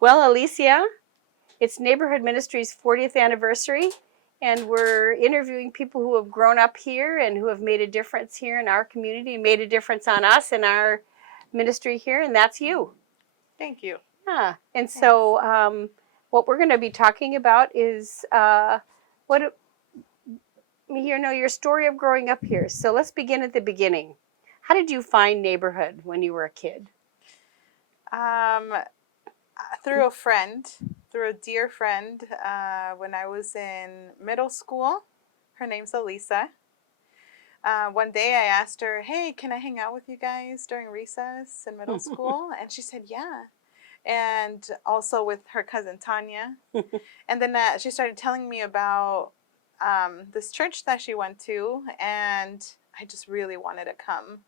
Well, Alicia, it's Neighborhood Ministry's 40th anniversary, and we're interviewing people who have grown up here and who have made a difference here in our community, made a difference on us in our ministry here, and that's you. Thank you. Yeah, and Thanks. so what we're going to be talking about is what your story of growing up here. So let's begin at the beginning. How did you find Neighborhood when you were a kid? Through a friend, through a dear friend, when I was in middle school. Her name's Alicia. One day I asked her, hey, can I hang out with you guys during recess in middle school? And she said, yeah. And also with her cousin Tanya. And then she started telling me about this church that she went to, and I just really wanted to come.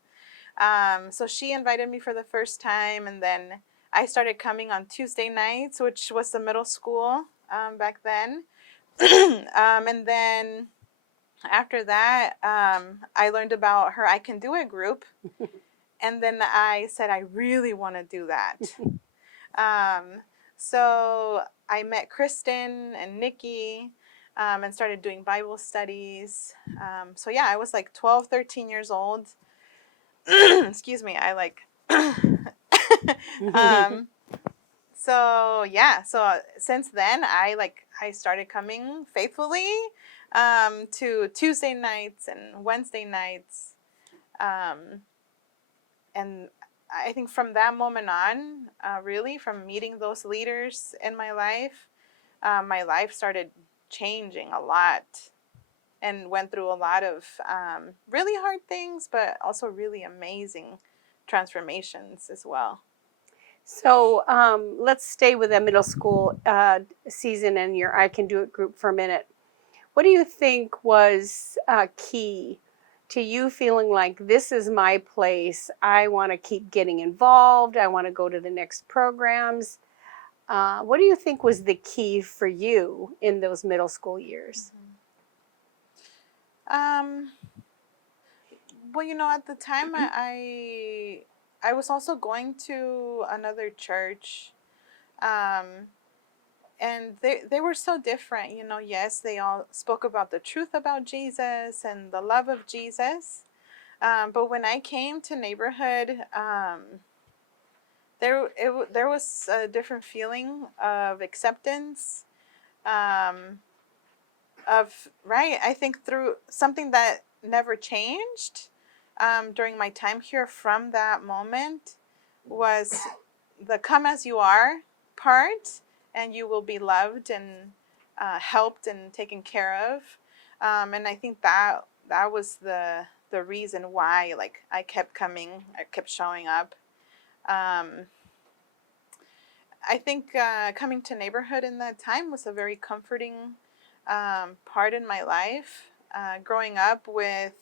So she invited me for the first time, and then I started coming on Tuesday nights, which was the middle school back then. And then after that, I learned about her I Can Do It group. And then I said, I really want to do that. So I met Kristen and Nikki and started doing Bible studies. So yeah, I was like 12, 13 years old. Excuse me, I like... So yeah, so since then I started coming faithfully to Tuesday nights and Wednesday nights, and I think from that moment on, really from meeting those leaders in my life started changing a lot, and went through a lot of really hard things, but also really amazing transformations as well. So let's stay with the middle school season and your I Can Do It group for a minute. What do you think was key to you feeling like this is my place? I want to keep getting involved. I want to go to the next programs. What do you think was the key for you in those middle school years? Well, at the time I was also going to another church, and they were so different. Yes, they all spoke about the truth about Jesus and the love of Jesus, but when I came to Neighborhood, there was a different feeling of acceptance, I think through something that never changed during my time here from that moment was the come as you are part, and you will be loved and helped and taken care of. And I think that was the reason why I kept coming, I kept showing up. I think coming to Neighborhood in that time was a very comforting part in my life. Growing up with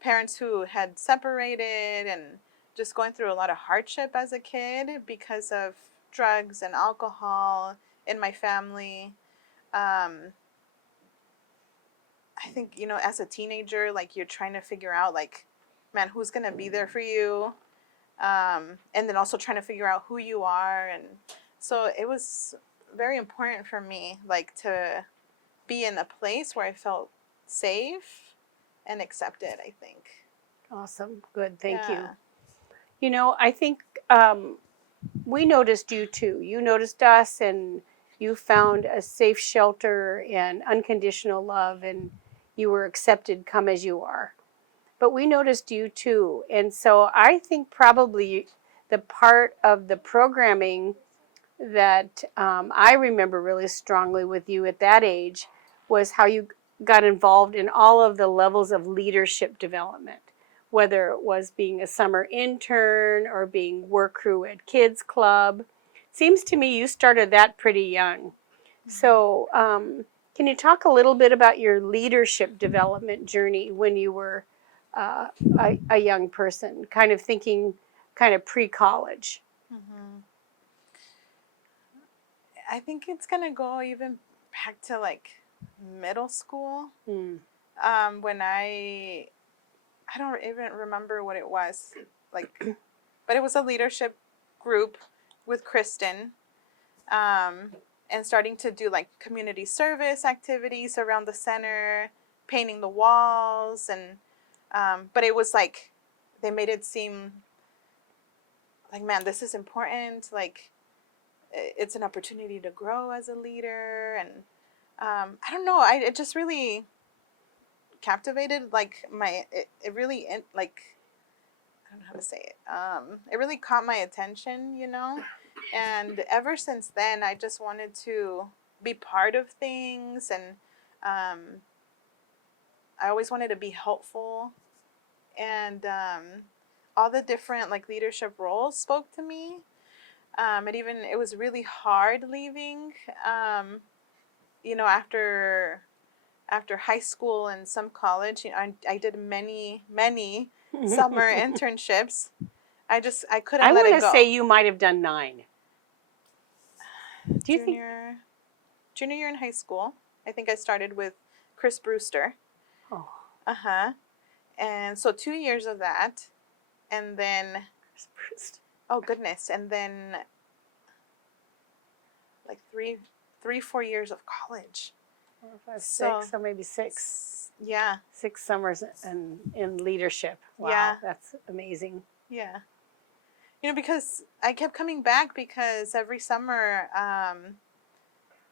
parents who had separated and just going through a lot of hardship as a kid because of drugs and alcohol in my family. I think, as a teenager, you're trying to figure out, man, who's going to be there for you? And then also trying to figure out who you are. And so it was very important for me, to be in a place where I felt safe and accepted, I think. Awesome. Good. Thank Yeah. you. I think we noticed you too. You noticed us, and you found a safe shelter and unconditional love, and you were accepted, come as you are. But we noticed you too. And so I think probably the part of the programming that I remember really strongly with you at that age was how you got involved in all of the levels of leadership development, whether it was being a summer intern or being work crew at Kids Club. Seems to me you started that pretty young. So can you talk a little bit about your leadership development journey when you were a young person, kind of thinking kind of pre-college? Mm-hmm. I think it's going to go even back to middle school. When I don't even remember what it was, but it was a leadership group with Kristen, um, and starting to do like community service activities around the center, painting the walls, and but it was like they made it seem like, man, this is important. Like it's an opportunity to grow as a leader, and I don't know. It just really captivated like it really like I don't know how to say it. It really caught my attention, you know, and ever since then, I just wanted to be part of things, and I always wanted to be helpful, and all the different like leadership roles spoke to me. It was really hard leaving. You know, after high school and some college, you know, I did many summer internships. I I couldn't let want it to say go. you might have done 9. Do you think? Junior year in high school, I think I started with Chris Brewster. Oh, Uh-huh. And so 2 years of that, and then oh goodness, and then like 4 years of college. 4, 5, So 6, so maybe 6. yeah, 6 summers in leadership. Wow, yeah, that's amazing. yeah. You know, because I kept coming back because every summer, I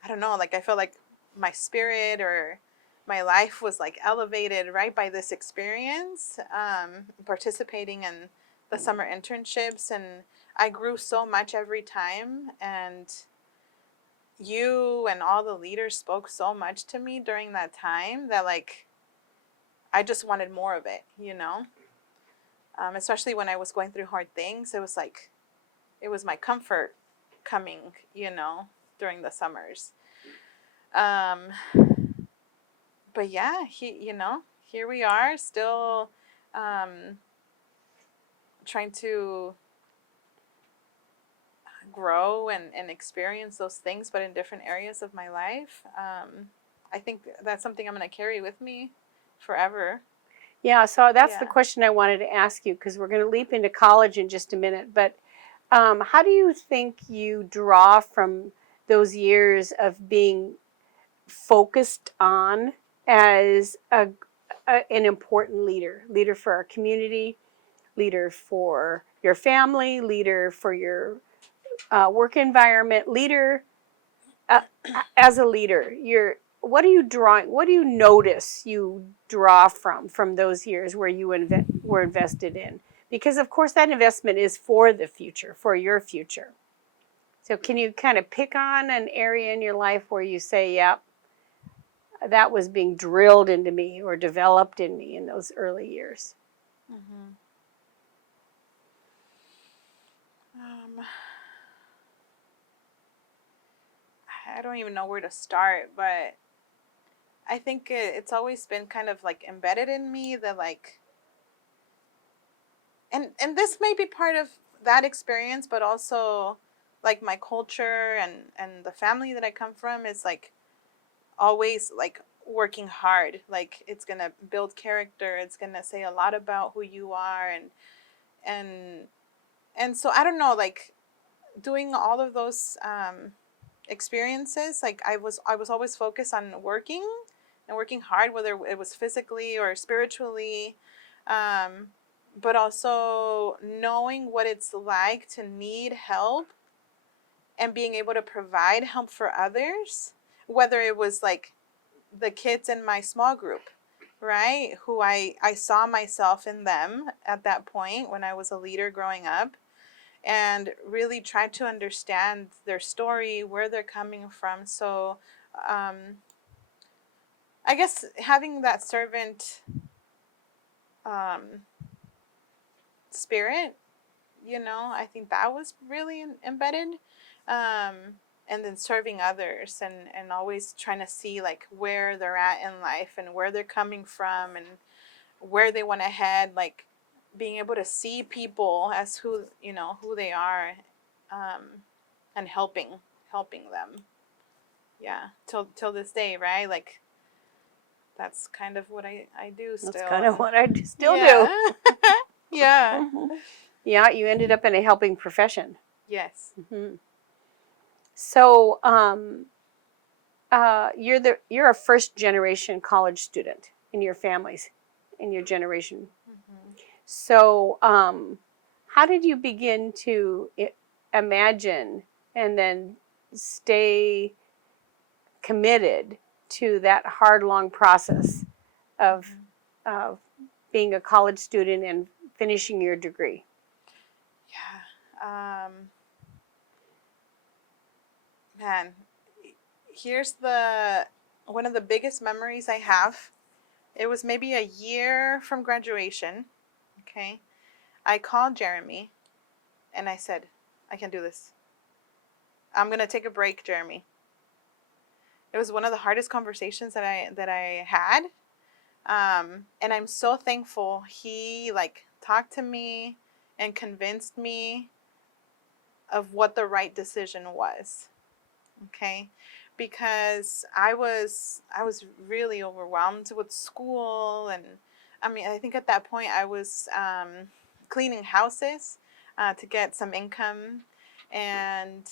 don't know, like I felt like my spirit or my life was like elevated right by this experience, participating in the summer internships, and I grew so much every time, and you and all the leaders spoke so much to me during that time that like I just wanted more of it, you know. Especially when I was going through hard things, it was like it was my comfort coming, you know, during the summers. Um, but yeah, here we are still um, trying to grow and experience those things, but in different areas of my life. I think that's something I'm going to carry with me forever. Yeah, so that's the Yeah. question I wanted to ask you, because we're going to leap into college in just a minute. But how do you think you draw from those years of being focused on as an important leader for our community, leader for your family, leader for your work environment, leader uh, as a leader? What are you drawing? What do you notice you draw from those years where you were invested in? Because of course that investment is for the future, for your future. So can you kind of pick on an area in your life where you say, "Yeah, that was being drilled into me or developed in me in those early years"? Mm-hmm. Um, I don't even know where to start, but I think it's always been kind of like embedded in me that like, and this may be part of that experience, but also like my culture and the family that I come from is like always like working hard. Like it's gonna build character. It's gonna say a lot about who you are, and and so I don't know, like doing all of those experiences, like I was always focused on working and working hard, whether it was physically or spiritually, um, but also knowing what it's like to need help and being able to provide help for others, whether it was like the kids in my small group, right, who I saw myself in them at that point when I was a leader growing up, and really try to understand their story, where they're coming from. So um, I guess having that servant um, spirit, you know, I think that was really embedded. Um, and then serving others, and always trying to see like where they're at in life and where they're coming from and where they want to head, like being able to see people as who they are, um, and helping them. Yeah, till this day, right? Like that's kind of what I do still. That's kind of what I still yeah. do. Yeah. Yeah, you ended up in a helping profession. Yes. Hmm. So you're a first generation college student in your families, in your generation. Hmm. So how did you begin to imagine and then stay committed to that hard, long process of Hmm. of being a college student and finishing your degree? Yeah. Man, here's the one of the biggest memories I have. It was maybe a year from graduation. Okay. I called Jeremy and I said, I can do this. I'm gonna take a break, Jeremy. It was one of the hardest conversations that I had. And I'm so thankful he like talked to me and convinced me of what the right decision was. Okay, because I was really overwhelmed with school, and I mean, I think at that point I was cleaning houses to get some income, and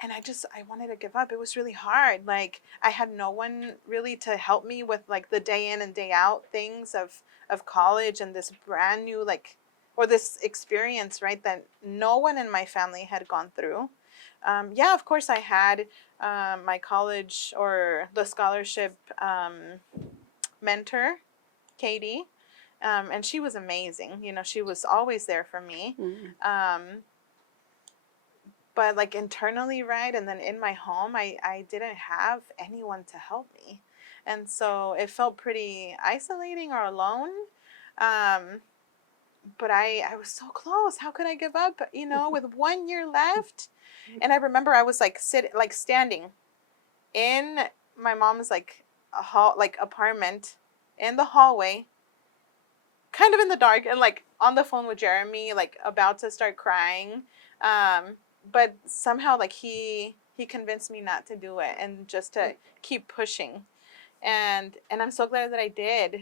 I wanted to give up. It was really hard. Like I had no one really to help me with like the day in and day out things of college and this brand new like or this experience, right? That no one in my family had gone through. Yeah, of course I had my college or the scholarship mentor, Katie, and she was amazing. You know, she was always there for me. Mm. Um, but like internally, right, and then in my home I didn't have anyone to help me, and so it felt pretty isolating or alone. um but I was so close. How could I give up, you know, with 1 year left? And I remember I was like standing in my mom's like a hall like apartment in the hallway, kind of in the dark, and like on the phone with Jeremy, like about to start crying. Um, but somehow like he convinced me not to do it and just to keep pushing. And I'm so glad that I did.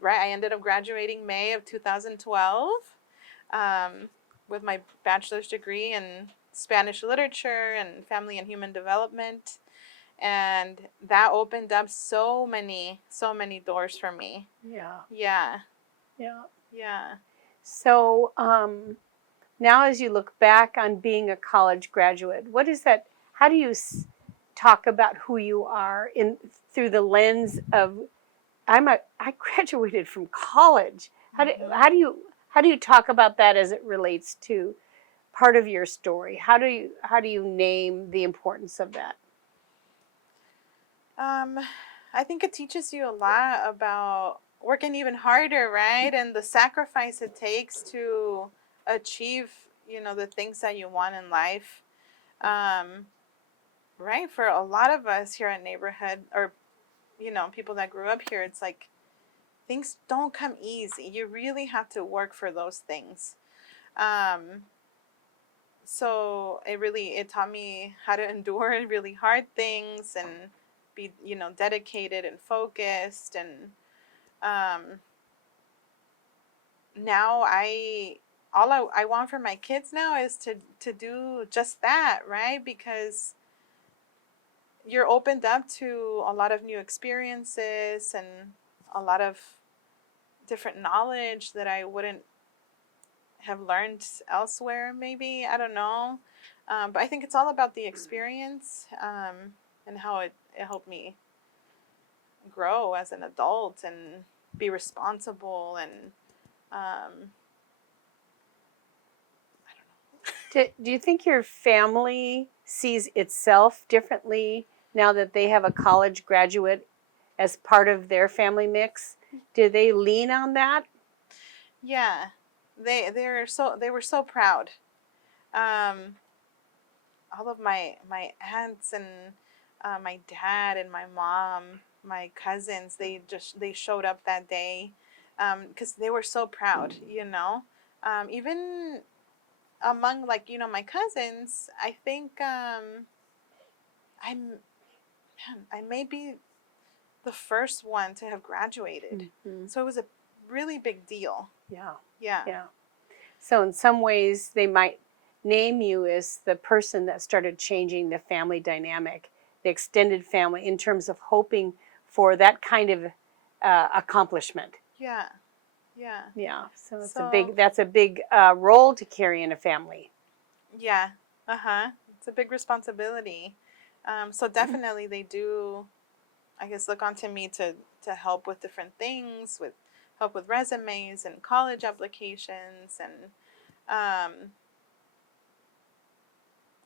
Right, I ended up graduating May of 2012 um, with my bachelor's degree in Spanish literature and family and human development, and that opened up so many doors for me. Yeah, Yeah. yeah. Yeah. So now, as you look back on being a college graduate, what is that? How do you talk about who you are in through the lens of I graduated from college. Mm-hmm. How do you talk about that as it relates to part of your story? How do you name the importance of that? Um, I think it teaches you a lot about working even harder, right? And the sacrifice it takes to achieve, you know, the things that you want in life. Um, right? For a lot of us here at neighborhood or, you know, people that grew up here, it's like things don't come easy. You really have to work for those things. Um, so it taught me how to endure really hard things and be, you know, dedicated and focused. And um now I want for my kids now is to do just that, right? Because you're opened up to a lot of new experiences and a lot of different knowledge that I wouldn't have learned elsewhere, maybe. I don't know. But I think it's all about the experience, and how it helped me grow as an adult and be responsible and um, Do you think your family sees itself differently now that they have a college graduate as part of their family mix? Do they lean on that? yeah, they were so proud. Um, all of my aunts and my dad and my mom, my cousins, they showed up that day because they were so proud, you know. Even among like, you know, my cousins, I think I'm man, I may be the first one to have graduated, Hmm. so it was a really big deal. Yeah, Yeah. yeah. So in some ways, they might name you as the person that started changing the family dynamic, the extended family, in terms of hoping for that kind of accomplishment. Yeah. Yeah. Yeah, so So, that's a big role to carry in a family. yeah. Uh-huh. It's a big responsibility. So definitely they do, I guess, look onto me to help with different things, with help with resumes and college applications, and um,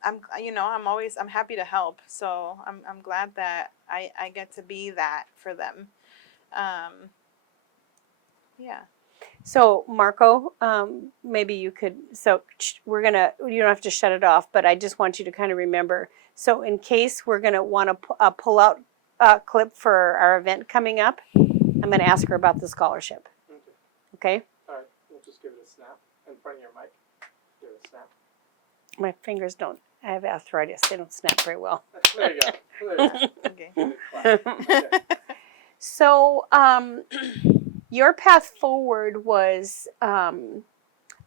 I'm happy to help. So I'm glad that I get to be that for them. Um, yeah. So Marco, maybe you could. So we're gonna. You don't have to shut it off, but I just want you to kind of remember. So in case we're gonna want to pull out a clip for our event coming up, I'm gonna ask her about the scholarship. Okay. Okay. All right. We'll just give it a snap in front of your mic. Give it a snap. My fingers don't. I have arthritis. They don't snap very well. There you go. There you go. Okay. Good clap. Okay. So, your path forward was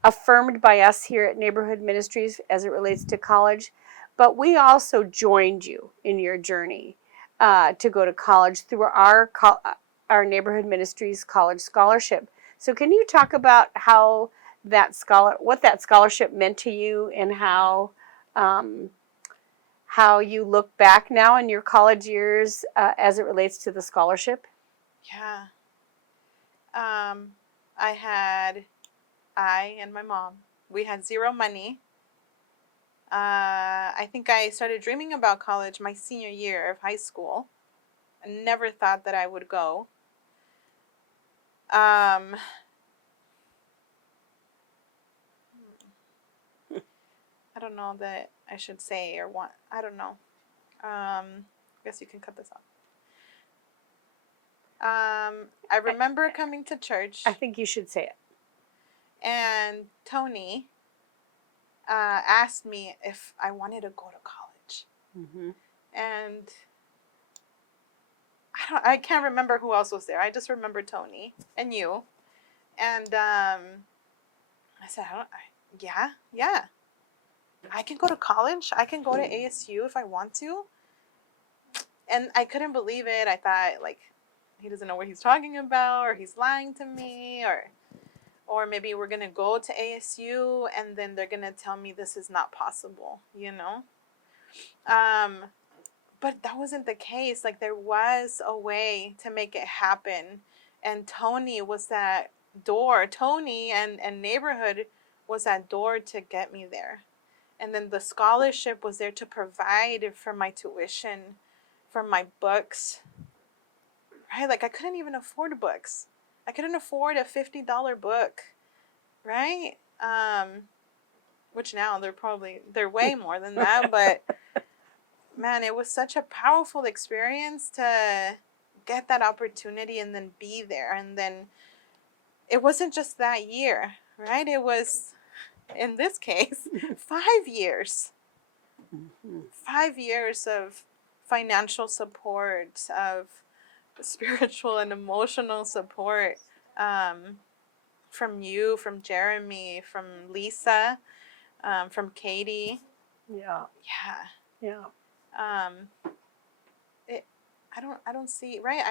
affirmed by us here at Neighborhood Ministries as it relates to college, but we also joined you in your journey to go to college through our Neighborhood Ministries College Scholarship. So, can you talk about what that scholarship meant to you, and um, how you look back now in your college years as it relates to the scholarship? Yeah. Um, I and my mom, we had zero money. I think I started dreaming about college my senior year of high school. I never thought that I would go. Um, I don't know that I should say or want. I don't know. I guess you can cut this off. I remember coming to church, I think you should say it. and Tony asked me if I wanted to go to college, Mm-hmm. and I can't remember who else was there. I just remember Tony and you, and I said, yeah, I can go to college. I can go to ASU if I want to. And I couldn't believe it. I thought, like, he doesn't know what he's talking about, or he's lying to me, or maybe we're gonna go to ASU and then they're gonna tell me this is not possible, you know. But that wasn't the case. Like, there was a way to make it happen, and Tony was that door. Tony and neighborhood was that door to get me there. And then the scholarship was there to provide for my tuition, for my books, right? Like, I couldn't even afford books. I couldn't afford a $50 book, right? Which now they're way more than that, but man, it was such a powerful experience to get that opportunity and then be there. And then it wasn't just that year, right? It was, in this case, 5 years. Mm-hmm. 5 years of financial support, of spiritual and emotional support, from you, from Jeremy, from Lisa, from Katie. Yeah. Yeah. Yeah. Um, it, I don't see, right.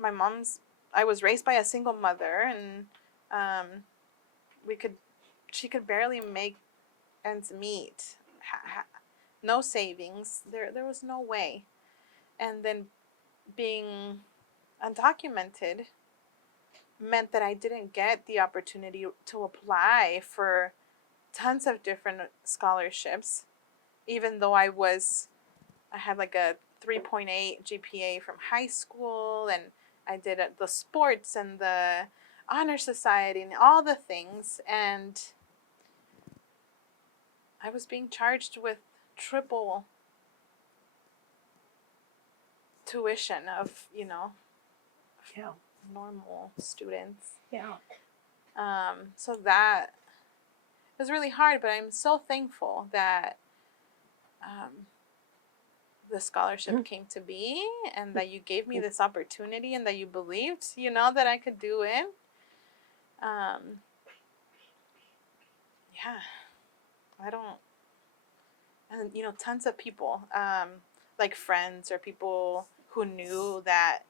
My mom's, I was raised by a single mother, and um, she could barely make ends meet. No savings. There was no way. And then being undocumented meant that I didn't get the opportunity to apply for tons of different scholarships, even though I had like a 3.8 GPA from high school, and I did the sports and the honor society and all the things, and I was being charged with triple tuition of, Yeah. normal students. Yeah. So that was really hard, but I'm so thankful that the scholarship came to be, and that you gave me this opportunity, and that you believed, that I could do it. yeah, I don't, and tons of people, like friends or people who knew that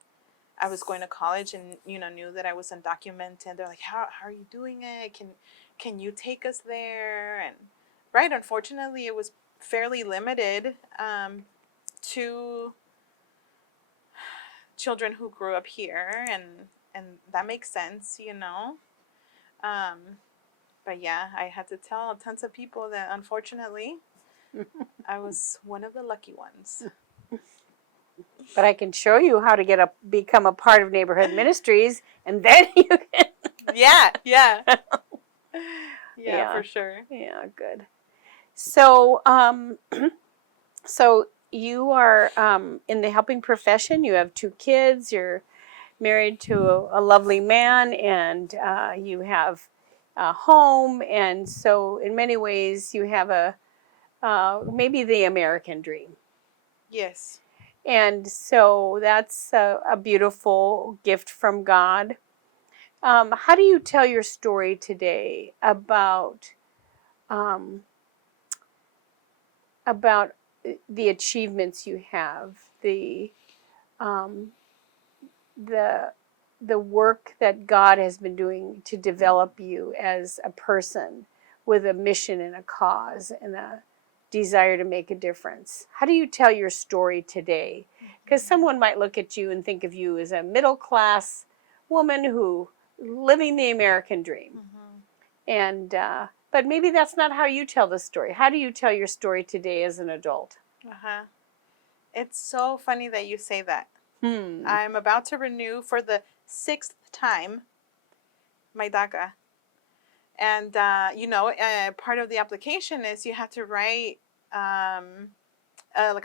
I was going to college and knew that I was undocumented. They're like, how are you doing it? Can you take us there? And right, unfortunately, it was fairly limited to children who grew up here, and that makes sense, Um, but yeah, I had to tell tons of people that unfortunately I was one of the lucky ones. But I can show you how to become a part of neighborhood ministries, and then you can. Yeah, yeah, yeah, Yeah, for sure. yeah, good. So, so you are in the helping profession. You have 2 kids. You're married to a lovely man, and you have a home. And so, in many ways, you have maybe the American dream. Yes. And so that's a beautiful gift from God. How do you tell your story today um, about the achievements you have, um, the the work that God has been doing to develop you as a person with a mission and a cause and a desire to make a difference? How do you tell your story today? Because someone might look at you and think of you as a middle class woman who living the American dream, Mm-hmm. and but maybe that's not how you tell the story. How do you tell your story today as an adult? Uh-huh. It's so funny that you say that. Hmm. I'm about to renew for the 6th time my DACA. And, part of the application is you have to write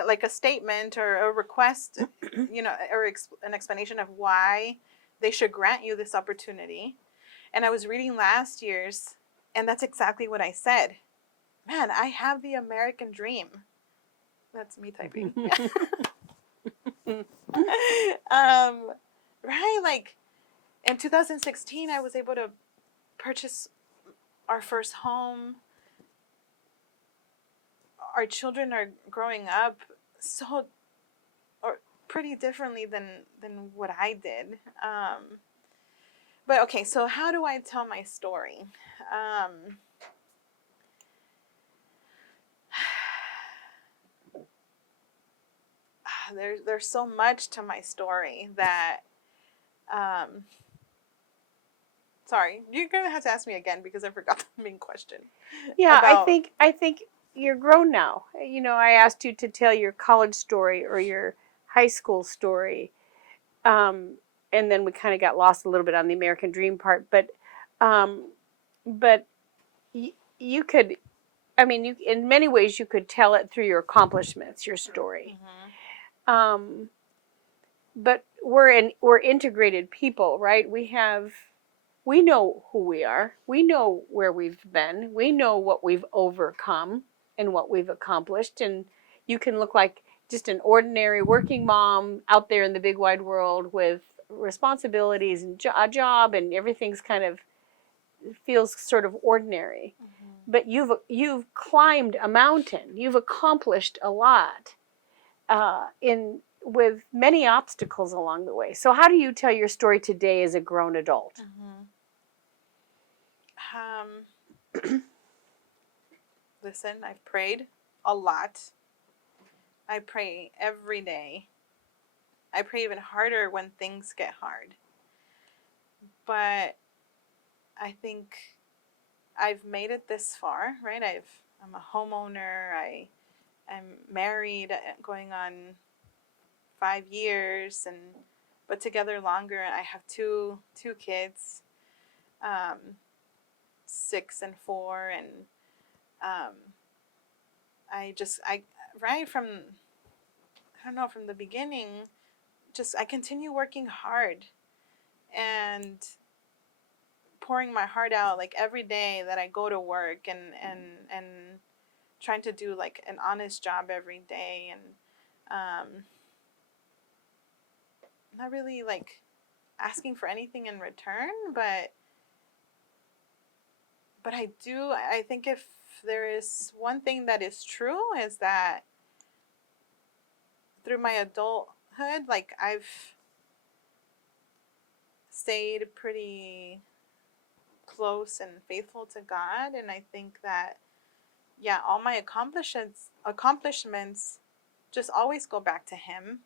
like a statement or a request, or an explanation of why they should grant you this opportunity. And I was reading last year's, and that's exactly what I said. Man, I have the American dream. That's me typing. Right, like in 2016, I was able to purchase our first home. Our children are growing up so or pretty differently than what I did. But okay, so how do I tell my story? Um, there's so much to my story that um, sorry, you're gonna have to ask me again because I forgot the main question. Yeah, About I think you're grown now. I asked you to tell your college story or your high school story, um, and then we kind of got lost a little bit on the American Dream part. Um, but you could, I mean, in many ways you could tell it through your accomplishments, your story. mhm, Um, but we're integrated people, right? We know who we are. We know where we've been. We know what we've overcome and what we've accomplished. And you can look like just an ordinary working mom out there in the big wide world with responsibilities and a job, and everything's kind of feels sort of ordinary. mhm. But you've climbed a mountain. You've accomplished a lot in with many obstacles along the way. So how do you tell your story today as a grown adult? Mhm. Listen, I've prayed a lot. I pray every day. I pray even harder when things get hard. But I think I've made it this far, right? I'm a homeowner. I'm married, going on 5 years, and but together longer. And I have two kids, um, 6 and 4, and um, I right from I don't know, from the beginning. Just I continue working hard and pouring my heart out like every day that I go to work, and trying to do like an honest job every day, and not really like asking for anything in return, but but I think if there is one thing that is true is that through my adulthood, like I've stayed pretty close and faithful to God, and I think that yeah, all my accomplishments just always go back to Him,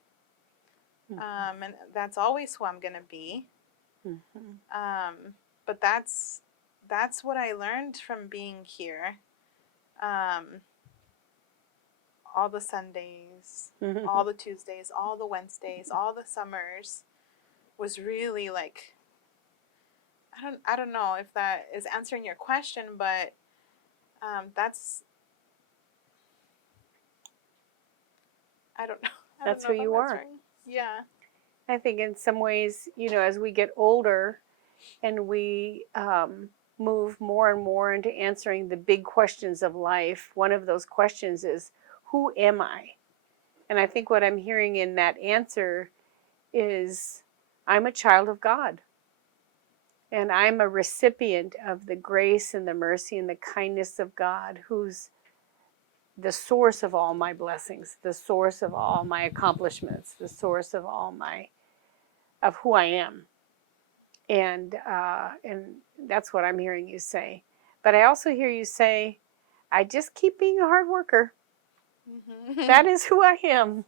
and that's always who I'm gonna be. But that's what I learned from being here. All the Sundays, all the Tuesdays, all the Wednesdays, all the summers was really like I don't know if that is answering your question, but that's I don't know. I That's don't who know you if that's are. right. Yeah. I think in some ways, as we get older and we move more and more into answering the big questions of life, one of those questions is, who am I? And I think what I'm hearing in that answer is, I'm a child of God. And I'm a recipient of the grace and the mercy and the kindness of God, who's the source of all my blessings, the source of all my accomplishments, the source of of who I am. And that's what I'm hearing you say. But I also hear you say, I just keep being a hard worker. That is who I am.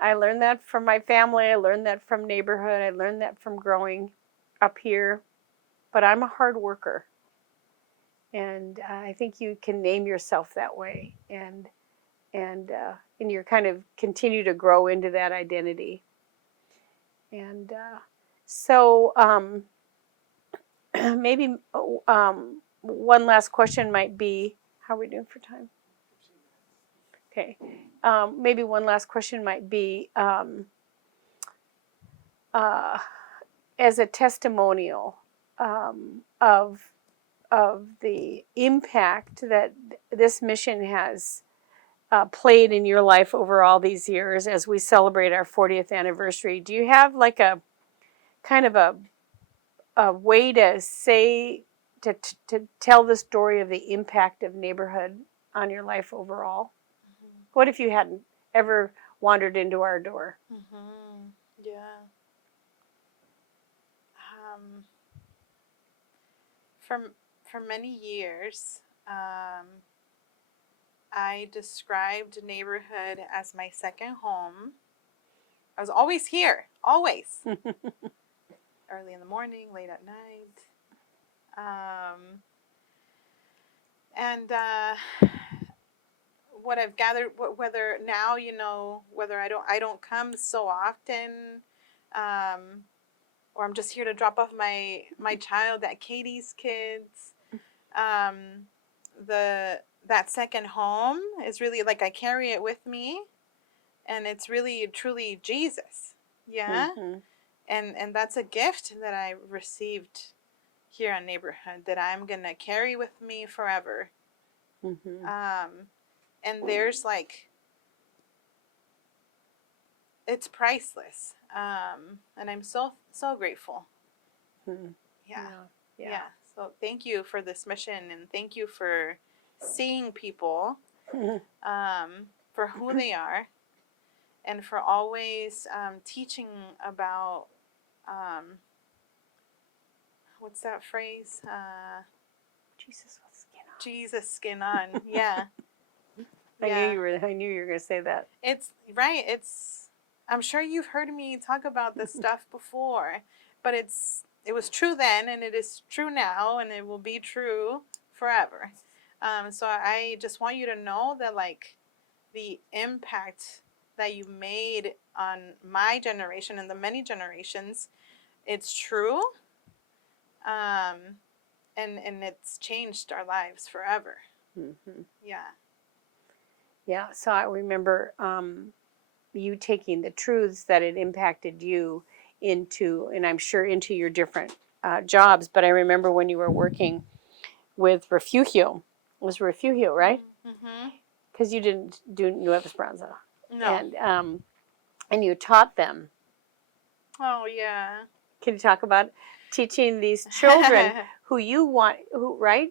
I learned that from my family. I learned that from neighborhood. I learned that from growing up here. But I'm a hard worker. And I think you can name yourself that way. And you're kind of continue to grow into that identity. And so maybe one last question might be, how are we doing for time? Okay. Maybe one last question might be, as a testimonial of the impact that this mission has played in your life over all these years as we celebrate our 40th anniversary. Do you have like a kind of a way to say, to tell the story of the impact of neighborhood on your life overall? What if you hadn't ever wandered into our door? Yeah. For many years, I described neighborhood as my second home. I was always here, always. Early in the morning, late at night. And what I've gathered, whether now, whether I don't come so often, or I'm just here to drop off my child at Katie's kids. That second home is really like I carry it with me, and it's really truly Jesus. Yeah. And that's a gift that I received here on Neighborhood that I'm gonna carry with me forever. And there's like, it's priceless. And I'm so grateful. Yeah. So thank you for this mission, and thank you for seeing people for who they are, and for always teaching about what's that phrase? Jesus with skin on. Jesus skin on. Yeah. I knew you were going to say that. It's right. I'm sure you've heard me talk about this stuff before, but it was true then, and it is true now, and it will be true forever. So I just want you to know that, like, the impact that you made on my generation and the many generations, it's true. And it's changed our lives forever. Yeah. So I remember you taking the truths that it impacted you into, and I'm sure into your different jobs. But I remember when you were working with Refugio. It was Refugio, right? Because you didn't do Nueva Esperanza. No. And you taught them. Oh, yeah. Can you talk about teaching these children who you want, right?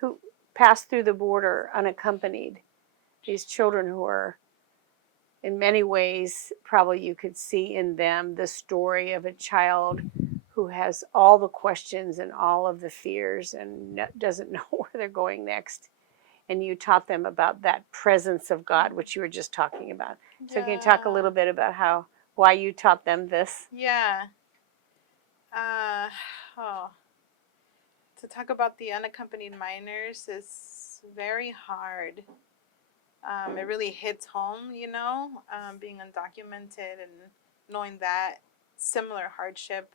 Who pass through the border unaccompanied. These children who are, in many ways, probably you could see in them the story of a child who has all the questions and all of the fears and doesn't know where they're going next. And you taught them about that presence of God, which you were just talking about. So can you talk a little bit about why you taught them this? Yeah. Oh, to talk about the unaccompanied minors is very hard. It really hits home, being undocumented and knowing that similar hardship.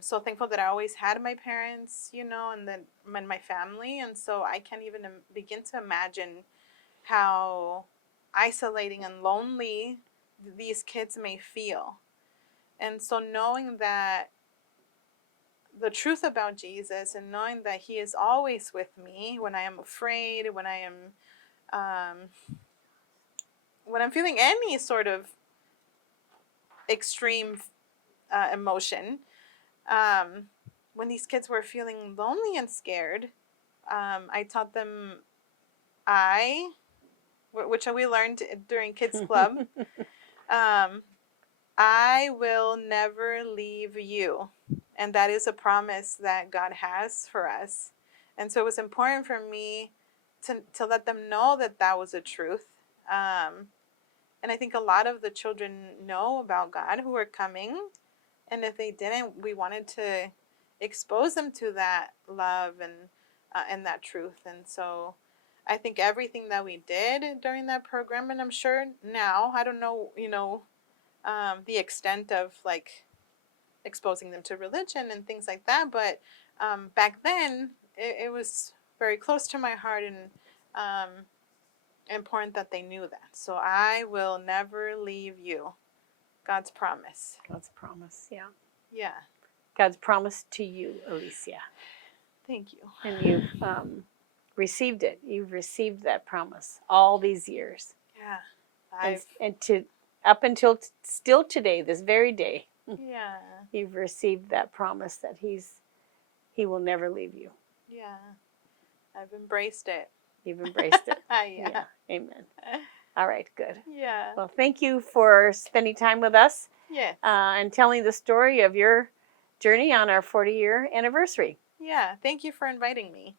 So thankful that I always had my parents, and then my family. And so I can't even begin to imagine how isolating and lonely these kids may feel. And so knowing that the truth about Jesus and knowing that he is always with me when I am afraid, when I'm feeling any sort of extreme emotion, when these kids were feeling lonely and scared, I taught them which we learned during Kids Club, I will never leave you. And that is a promise that God has for us. And so it was important for me to let them know that that was a truth. And I think a lot of the children know about God who are coming. And if they didn't, we wanted to expose them to that love and that truth. And so I think everything that we did during that program, and I'm sure now, I don't know, the extent of like exposing them to religion and things like that, but back then it was very close to my heart and important that they knew that. So I will never leave you. God's promise. God's promise, yeah. Yeah. God's promise to you, Alicia. Thank you. And you've received it. You've received that promise all these years. Yeah. And to up until still today, this very day, Yeah. you've received that promise that he will never leave you. Yeah. I've embraced it. You've embraced it. Yeah. Amen. All right, good. Yeah. Well, thank you for spending time with us Yes. and telling the story of your journey on our 40-year anniversary. Yeah. Thank you for inviting me.